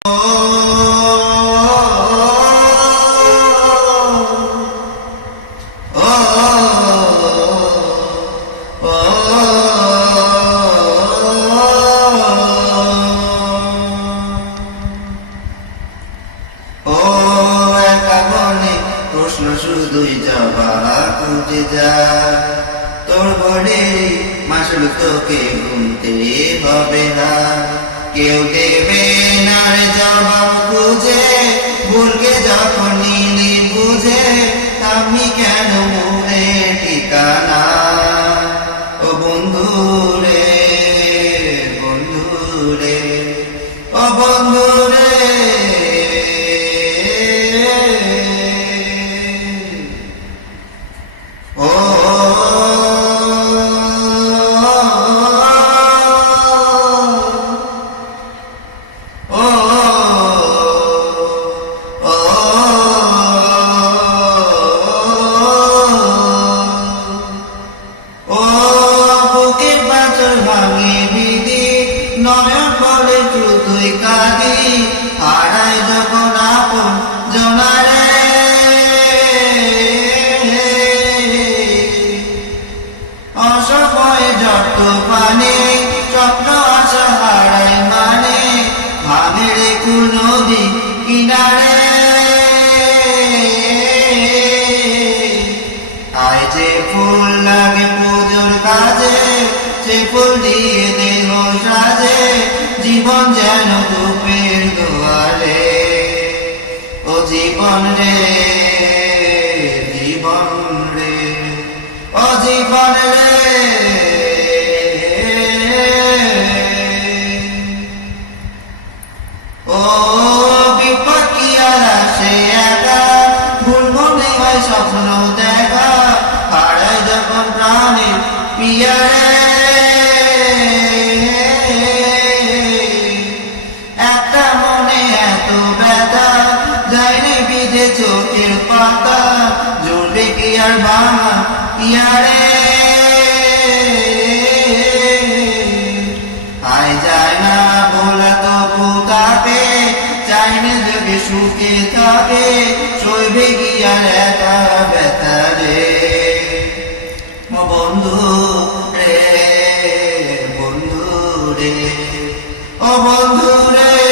প্রশ্ন শুধুই জবাব খুঁজে যায়, তোর বড়ে মাসুল তোকে গুনতে হবে না। কেউ দেবে না রে জবাব খুঁজে, ভুলকে যখন নিলি বুঝে, আমি কেন মনে ঠিকানা। ও বন্ধু রে, বন্ধু রে, ও বন্ধু রে, নয়ন পড়ে শুধুই কাঁদি, হারাই যখন আপন জনারে। অসময়ে যত পানে স্বপ্ন আশা হারাই মানে, ভাঙে রে নদী কিনারে। আয় যে ফুল লাগে পুজোর কাজে, সে ফুল দিয়ে দেহ সাজে, জীবন যেন ধূপের দুয়ারে। ও জীবন রে, জীবন রে, ও জীবন রে, ও বিপদ কি আর আসে একা, ভুল মনে হয় স্বপ্ন দেখা, হারায় যখন প্রাণের পিয়ারে। একটা মনে এত ব্যথা, যায়নি ভিজে চোখের পাতা, জ্বলবে কি আর ভাঙা পিয়ারে। আয় যায় না বলা তবু তাকে, চাইনে যদি সুখে থাকে, সইবে কি আর একা ব্যথা রে। ও বন্ধু রে, বন্ধু রে, ও বন্ধু রে।